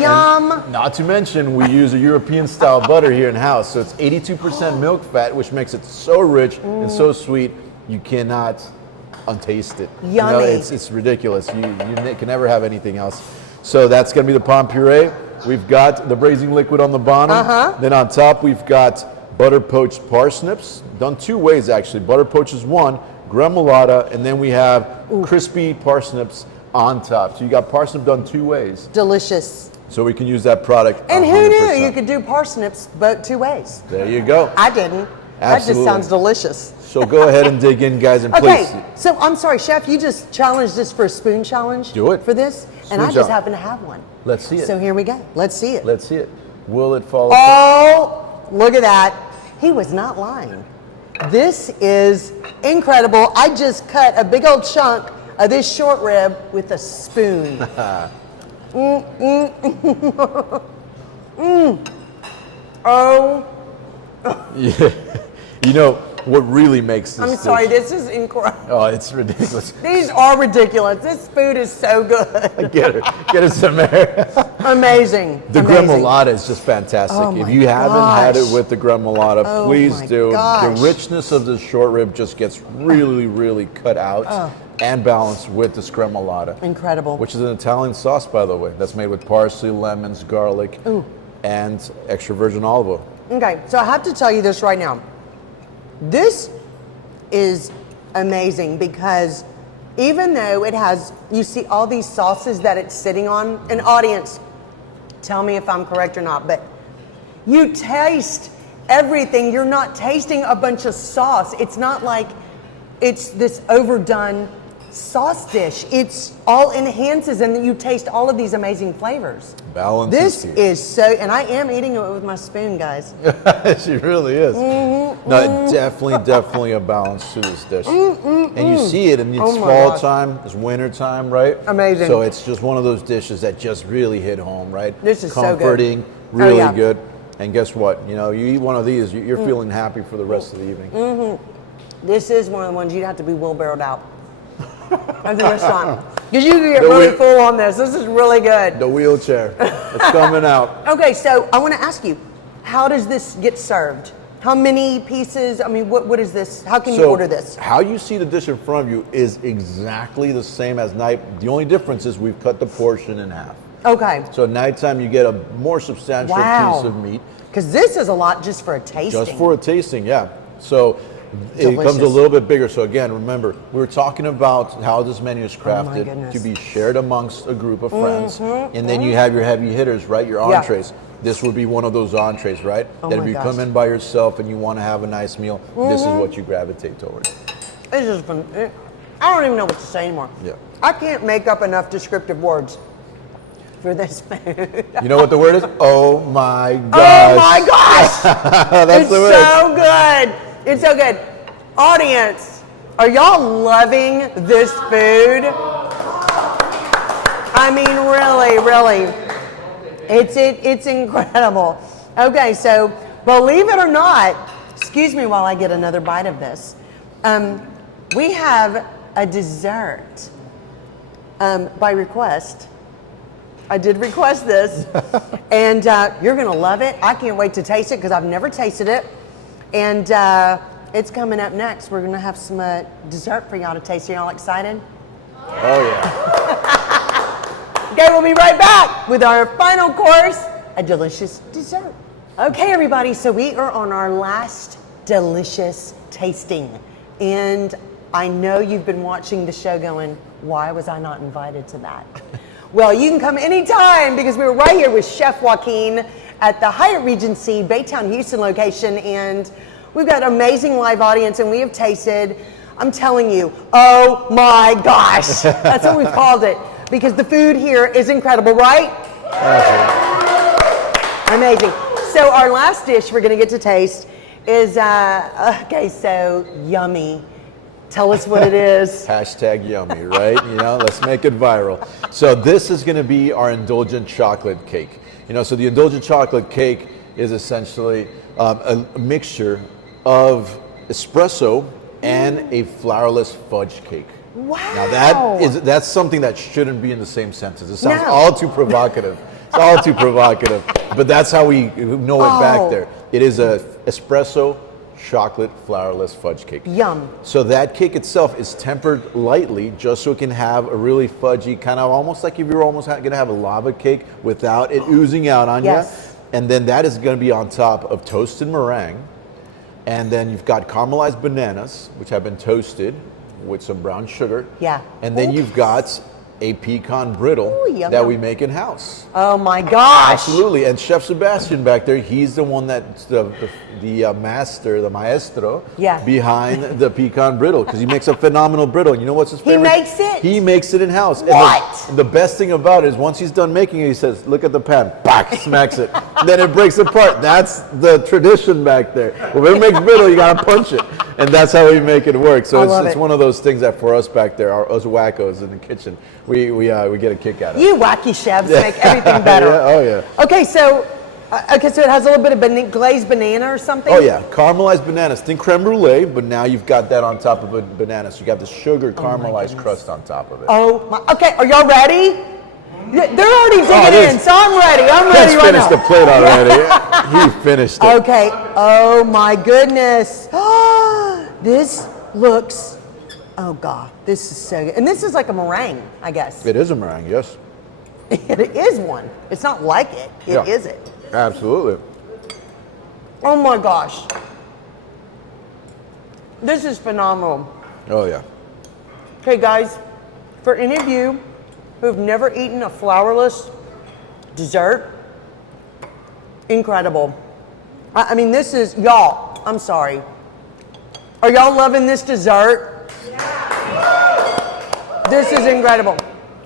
Yum! And not to mention, we use a European style butter here in house. So it's 82% milk fat, which makes it so rich and so sweet, you cannot untaste it. Yummy. You know, it's ridiculous. You can never have anything else. So that's going to be the palm puree. We've got the braising liquid on the bottom. Then on top, we've got butter poached parsnips, done two ways actually. Butter poached is one, gremolata, and then we have crispy parsnips on top. So you got parsnip done two ways. Delicious. So we can use that product. And 100%. Who knew you could do parsnips both two ways? There you go. I didn't. Absolutely. That just sounds delicious. So go ahead and dig in, guys, and please. Okay, so I'm sorry, Chef, you just challenged us for a spoon challenge? Do it. For this? Spoon and I just happen to have one. Let's see it. So here we go. Let's see it. Let's see it. Will it fall apart? Oh, look at that. He was not lying. This is incredible. I just cut a big old chunk of this short rib with a spoon. Oh. Yeah. You know, what really makes this I'm sorry, this is incredible. Oh, it's ridiculous. These are ridiculous. This food is so good. Get her some air. Amazing. The gremolata is just fantastic. Oh if you haven't had it with the gremolata, Oh please my do. gosh. The richness of the short rib just gets really, really cut out and balanced with the gremolata. Incredible. Which is an Italian sauce, by the way. That's made with parsley, lemons, garlic, and extra virgin olive oil. Okay, so I have to tell you this right now. This is amazing because even though it has, you see all these sauces that it's sitting on, an audience, tell me if I'm correct or not, but you taste everything. You're not tasting a bunch of sauce. It's not like it's this overdone sauce dish. It's all enhances and you taste all of these amazing flavors. Balance. This is so, and I am eating it with my spoon, guys. She really is. No, definitely a balance to this dish. And you see it, and it's fall time, it's winter time, right? Amazing. So it's just one of those dishes that just really hit home, right? This is comforting, so good. really good. And guess what? You know, you eat one of these, you're feeling happy for the rest of the evening. This is one of the ones you'd have to be wheelbarrowed out at the restaurant. Because you can get really full on this. This is really good. The wheelchair. It's coming out. Okay, so I want to ask you, how does this get served? How many pieces? I mean, what is this? How can you order this? How you see the dish in front of you is exactly the same as night. The only difference is we've cut the portion in half. Okay. So at nighttime you get a more substantial piece of meat. Because this is a lot just for a tasting. Just for a tasting, yeah. So it comes a little bit bigger. So again, remember, we're talking about how this menu is crafted to be shared amongst a group of friends. And then you have your heavy hitters, right? Your entrees. This would be one of those entrees, right? That if you come in by yourself and you want to have a nice meal, this is what you gravitate towards. It's just fun. I don't even know what to say anymore. Yeah. I can't make up enough descriptive words for this food. You know what the word is? Oh my gosh. Oh my gosh! That's it's the word. So good. It's so good. Audience, are y'all loving this food? I mean, really, really. It's incredible. Okay, so believe it or not, excuse me while I get another bite of this. We have a dessert by request. I did request this, and you're gonna love it. I can't wait to taste it because I've never tasted it. And it's coming up next. We're gonna have some dessert for y'all to taste. Are y'all excited? Oh yeah. Okay, we'll be right back with our final course, a delicious dessert. Okay, everybody, so we are on our last delicious tasting. And I know you've been watching the show going, why was I not invited to that? Well, you can come anytime because we're right here with Chef Joaquin at the Hyatt Regency Baytown-Houston location, and we've got an amazing live audience, and we have tasted, I'm telling you, oh my gosh. That's what we've called it, because the food here is incredible, right? Amazing. So our last dish we're gonna get to taste is, okay, so yummy. Tell us what it is. Hashtag yummy, right? Let's make it viral. So this is going to be our indulgent chocolate cake. So the indulgent chocolate cake is essentially a mixture of espresso and a flourless fudge cake. Wow. Now that's something that shouldn't be in the same sentence. It sounds all too provocative. It's all too provocative, but that's how we know it back there. It is a espresso chocolate flourless fudge cake. Yum. So that cake itself is tempered lightly just so it can have a really fudgy, kind of almost like if you're almost going to have a lava cake without it oozing out on you. And then that is going to be on top of toasted meringue. And then you've got caramelized bananas, which have been toasted with some brown sugar. Yeah. And then you've got a pecan brittle that we make in-house. Oh my gosh. Absolutely. And Chef Sebastian back there, he's the one that's the master, the maestro behind the pecan brittle, because he makes a phenomenal brittle. And you know what's his favorite? He makes it? He makes it in-house. What? And the best thing about it is once he's done making it, he says, look at the pan, back, smacks it. Then it breaks apart. That's the tradition back there. Whoever makes brittle, you got to punch it. And that's how we make it work. So it's one of those things that for us back there, us wackos in the kitchen, we get a kick out of it. You wacky chefs make everything better. Oh yeah. Okay, so it has a little bit of glazed banana or something? Oh yeah, caramelized bananas. Think creme brulee, but now you've got that on top of a banana. So you got the sugar caramelized crust on top of it. Oh my, okay, are y'all ready? They're already digging in, so I'm ready. Let's finish the plate already. He finished it. Okay, oh my goodness. This looks, oh God, this is so good. And this is like a meringue, I guess. It is a meringue, yes. It is one. It's not like it. It is it. Absolutely. Oh my gosh. This is phenomenal. Oh yeah. Okay guys, for any of you who've never eaten a flourless dessert, incredible. I mean, this is, y'all, I'm sorry. Are y'all loving this dessert? Yeah. This is incredible.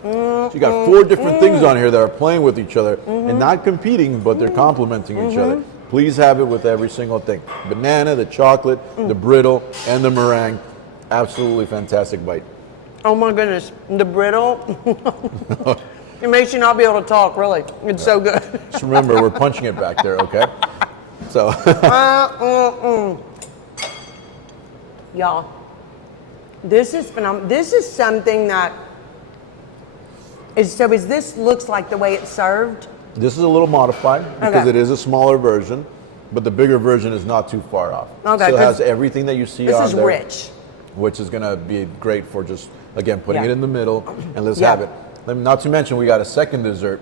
So you got 4 different things on here that are playing with each other and not competing, but they're complementing each other. Please have it with every single thing. Banana, the chocolate, the brittle, and the meringue. Absolutely fantastic bite. Oh my goodness, the brittle. It makes you not be able to talk, really. It's so good. Just remember, we're punching it back there, okay? So. Y'all, this is phenomenal. This is something that is, so is this looks like the way it's served? This is a little modified because it is a smaller version, but the bigger version is not too far off. Okay. So it has everything that you see on there. This is rich. Which is going to be great for just, again, putting it in the middle, and let's have it. Not to mention, we got a second dessert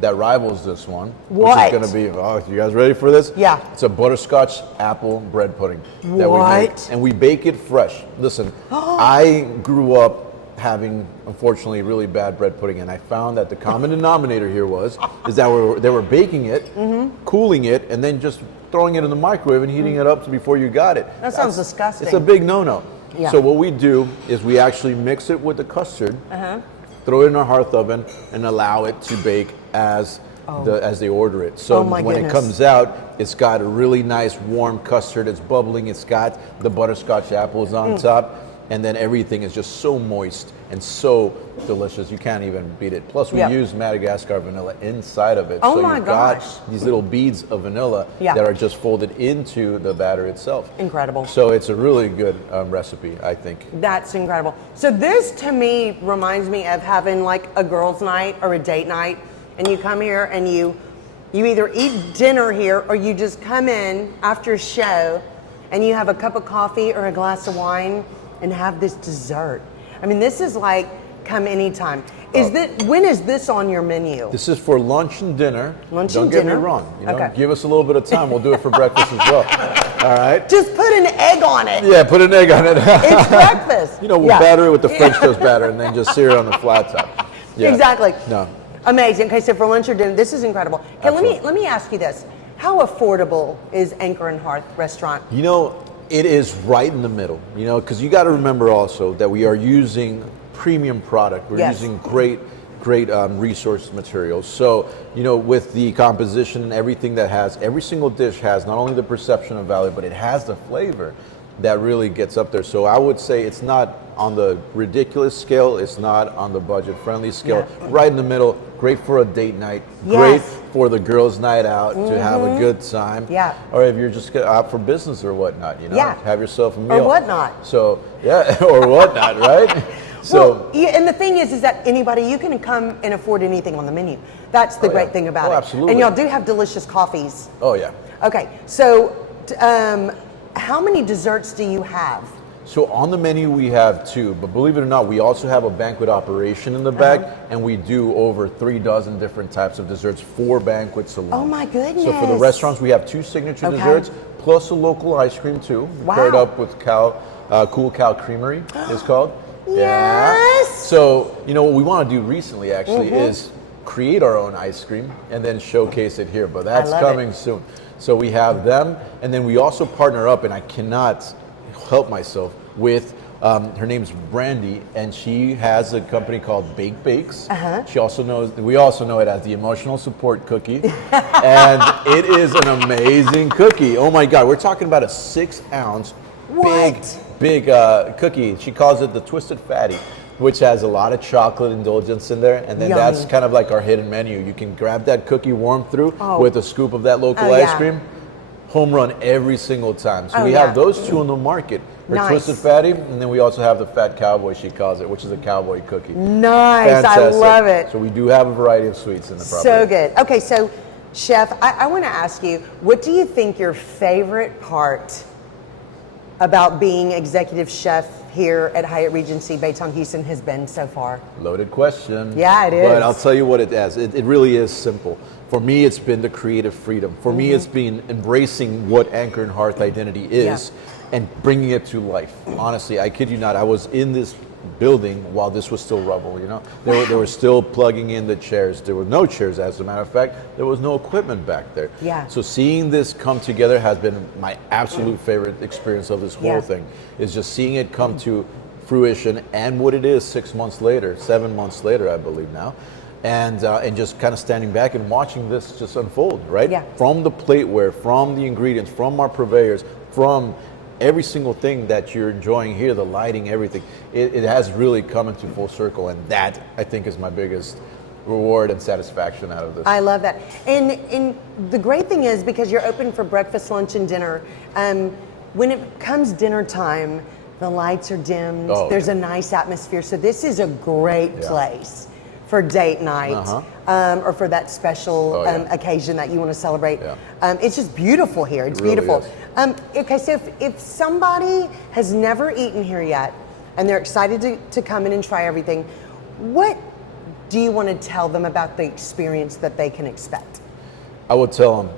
that rivals this one. What? Which is going to be, you guys ready for this? Yeah. It's a butterscotch apple bread pudding that we make. And we bake it fresh. Listen, I grew up having, unfortunately, really bad bread pudding, and I found that the common denominator here is that they were baking it, cooling it, and then just throwing it in the microwave and heating it up before you got it. That sounds disgusting. It's a big no-no. Yeah. So what we do is we actually mix it with the custard, throw it in our hearth oven, and allow it to bake as they order it. So when it comes out, it's got a really nice warm custard. It's bubbling. It's got the butterscotch apples on top, and then everything is just so moist and so delicious. You can't even beat it. Plus, we use Madagascar vanilla inside of it. Oh so my you've gosh. got these little beads of vanilla that are just folded into the batter itself. Incredible. So it's a really good recipe, I think. That's incredible. So this, to me, reminds me of having like a girls' night or a date night, and you come here and you either eat dinner here or you just come in after a show and you have a cup of coffee or a glass of wine and have this dessert. I mean, this is like come anytime. When is this on your menu? This is for lunch and dinner. Lunch Don't and get dinner? me wrong. Okay. Give us a little bit of time. We'll do it for breakfast as well. All right. Just put an egg on it. Yeah, put an egg on it. It's breakfast. We'll batter it with the French toast batter and then just sear it on the flat top. Yeah. Exactly. No. Amazing. Okay, so for lunch or dinner, this is incredible. Okay, Absolutely. let me ask you this: how affordable is Anchor Hearth restaurant? It is right in the middle. Because you got to remember also that we are using premium product. We're using great resource materials. So, with the composition and everything that every single dish has not only the perception of value, but it has the flavor that really gets up there. So I would say it's not on the ridiculous scale, it's not on the budget-friendly scale. Right in the middle, great for a date night, great for the girls' night out to have a good time. Yeah. Or if you're just out for business or whatnot, have yourself a meal. Or whatnot. So, or whatnot, right? So, and the thing is that anybody, you can come and afford anything on the menu. That's the great thing about it. Absolutely. And y'all do have delicious coffees. Oh, yeah. Okay, so how many desserts do you have? So on the menu we have 2, but believe it or not, we also have a banquet operation in the back, and we do over 3 dozen different types of desserts for banquets alone. Oh my goodness. So for the restaurants, we have 2 signature desserts, plus a local ice cream too, paired up with Cool Cow Creamery, it's called. Yes. So, what we want to do recently actually is create our own ice cream and then showcase it here, but that's coming soon. So we have them, and then we also partner up, and I cannot help myself, with her name's Brandy, and she has a company called Bake Bakes. We also know it as the Emotional Support Cookie, and it is an amazing cookie. Oh my God, we're talking about a 6-ounce big cookie. She calls it the Twisted Fatty, which has a lot of chocolate indulgence in there, and then that's kind of like our hidden menu. You can grab that cookie warm through with a scoop of that local ice cream. Home run every single time. So we have those 2 on the market. Twisted Fatty, and then we also have the Fat Cowboy, she calls it, which is a cowboy cookie. Nice, Fantastic. I love it. So we do have a variety of sweets in the property. So good. Okay, so Chef, I want to ask you, what do you think your favorite part about being executive chef here at Hyatt Regency Baytown-Houston has been so far? Loaded question. Yeah, it is. But I'll tell you what it is. It really is simple. For me, it's been the creative freedom. For me, it's been embracing what Anchor Hearth identity is and bringing it to life. Honestly, I kid you not. I was in this building while this was still rubble, They were still plugging in the chairs. There were no chairs, as a matter of fact. There was no equipment back there. Yeah. So seeing this come together has been my absolute favorite experience of this whole thing, is just seeing it come to fruition, and what it is 7 months later, I believe now. And just kind of standing back and watching this just unfold, right? Yeah. From the plateware, from the ingredients, from our purveyors, from every single thing that you're enjoying here, the lighting, everything, it has really come into full circle, and that, I think, is my biggest reward and satisfaction out of this. I love that. And the great thing is, because you're open for breakfast, lunch, and dinner, when it comes dinner time, the lights are dimmed, there's a nice atmosphere, so this is a great place for date night, or for that special occasion that you want to celebrate. It's just beautiful here. It's really beautiful. Okay, so if somebody has never eaten here yet and they're excited to come in and try everything, what do you want to tell them about the experience that they can expect? I would tell them,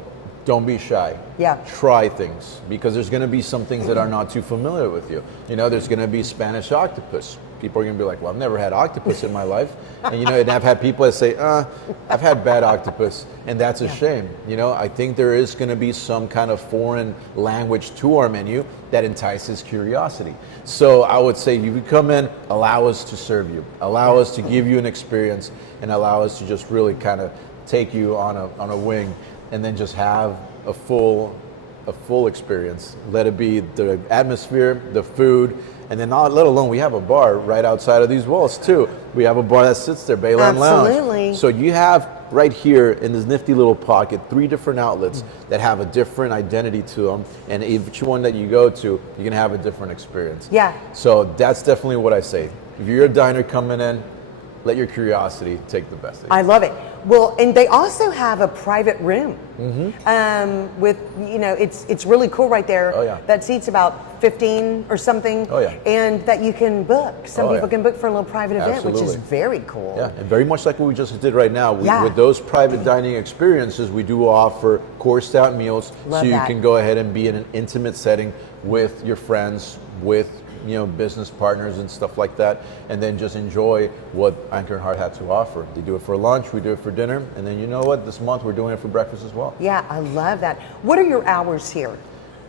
don't be shy. Yeah. Try things, because there's going to be some things that are not too familiar with you. There's going to be Spanish octopus. People are going to be like, well, I've never had octopus in my life. And, and I've had people that say, I've had bad octopus, and that's a shame. I think there is going to be some kind of foreign language to our menu that entices curiosity. So I would say, you come in, allow us to serve you, allow us to give you an experience, and allow us to just really kind of take you on a wing, and then just have a full experience. Let it be the atmosphere, the food, and then let alone, we have a bar right outside of these walls too. We have a bar that sits there, Bayland Lounge. So you have right here in this nifty little pocket 3 different outlets that have a different identity to them, and each one that you go to, you're gonna have a different experience. Yeah. So that's definitely what I say. If you're a diner coming in, let your curiosity take the best. I love it. Well, and they also have a private room with, it's really cool right there. Oh, yeah. That seats about 15 or something. Oh, yeah. And that you can book. Some people can book for a little private event, which is very cool. Yeah, and very much like what we just did right now. With those private dining experiences, we do offer coursed out meals. Love so you that. can go ahead and be in an intimate setting with your friends, with business partners and stuff like that, and then just enjoy what Anchor Hearth had to offer. They do it for lunch, we do it for dinner, and then you know what? This month we're doing it for breakfast as well. Yeah, I love that. What are your hours here?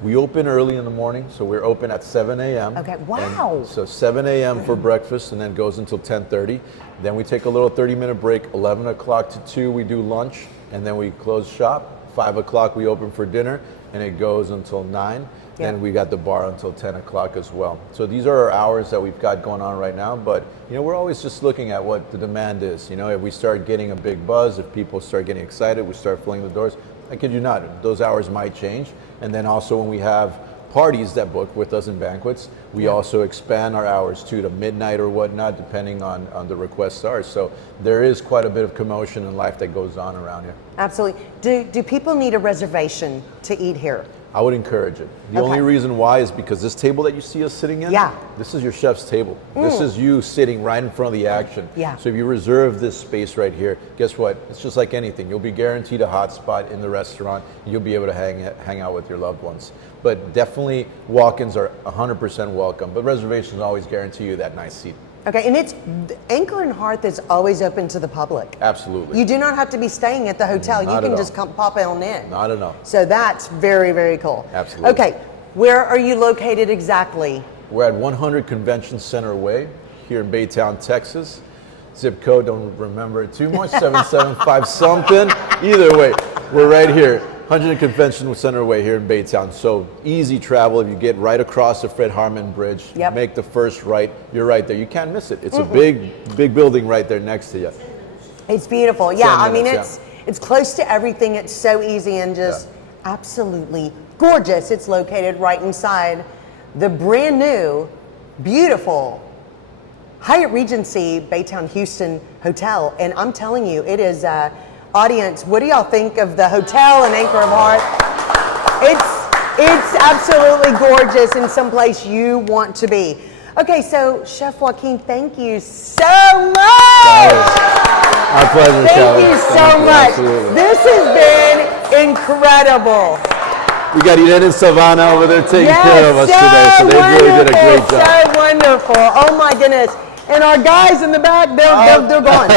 We open early in the morning, so we're open at 7 a.m. Okay, wow. And so 7 a.m. for breakfast, and then goes until 10:30. Then we take a little 30-minute break. 11 o'clock to 2, we do lunch, and then we close shop. 5 o'clock, we open for dinner, and it goes until 9. And we got the bar until 10 o'clock as well. So these are our hours that we've got going on right now, but we're always just looking at what the demand is. If we start getting a big buzz, if people start getting excited, we start filling the doors. I kid you not, those hours might change. And then also when we have parties that book with us in banquets, we also expand our hours too to midnight or whatnot, depending on the requests are. So there is quite a bit of commotion in life that goes on around here. Absolutely. Do people need a reservation to eat here? I would encourage it. The only reason why is because this table that you see us sitting in, this is your chef's table. This is you sitting right in front of the action. Yeah. So if you reserve this space right here, guess what? It's just like anything. You'll be guaranteed a hot spot in the restaurant. You'll be able to hang out with your loved ones. But definitely walk-ins are 100% welcome, but reservations always guarantee you that nice seat. Okay, and Anchor Hearth is always open to the public. Absolutely. You do not have to be staying at the hotel. Not you can at just all. come pop on in. Not at all. So that's very, very cool. Absolutely. Okay, where are you located exactly? We're at 100 Convention Center Way here in Baytown, Texas. Zip code, don't remember it too much, 775 something. Either way, we're right here. 100 Convention Center Way here in Baytown. So easy travel. If you get right across the Fred Harmon Bridge, make the first right, you're right there. You can't miss it. It's a big building right there next to you. It's beautiful. Yeah, I mean, minutes, it's close to everything. It's so easy and just absolutely gorgeous. It's located right inside the brand new, beautiful Hyatt Regency Baytown-Houston Hotel. And I'm telling you, it is audience, what do y'all think of the hotel in Anchor Hearth? It's absolutely gorgeous and someplace you want to be. Okay, so Chef Joaquin, thank you so much. Our pleasure, Thank you so much. Absolutely. This has been incredible. We got Irene and Savannah over there taking care of us today, so they really did a great job. So wonderful. Oh my goodness. And our guys in the back, they're gone.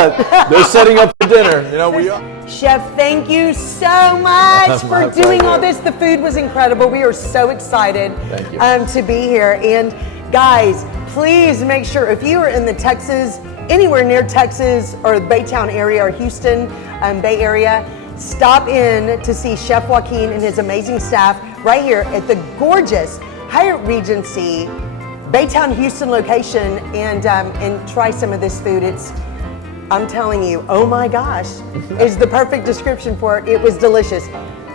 They're setting up for dinner. We are. Chef, thank you so much for doing all this. The food was incredible. We are so excited to be here. And guys, please make sure if you are in the Texas, anywhere near Texas or the Baytown area or Houston, Bay Area, stop in to see Chef Joaquin and his amazing staff right here at the gorgeous Hyatt Regency Baytown-Houston location and try some of this food. I'm telling you, oh my gosh, is the perfect description for it. It was delicious.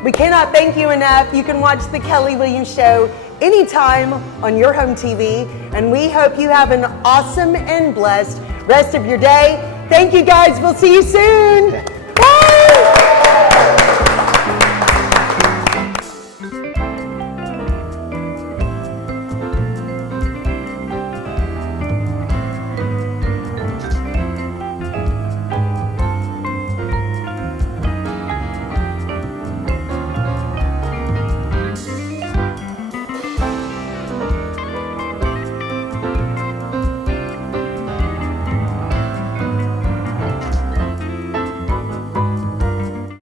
We cannot thank you enough. You can watch the Kelly Williams Show anytime on your home TV, and we hope you have an awesome and blessed rest of your day. Thank you guys. We'll see you soon.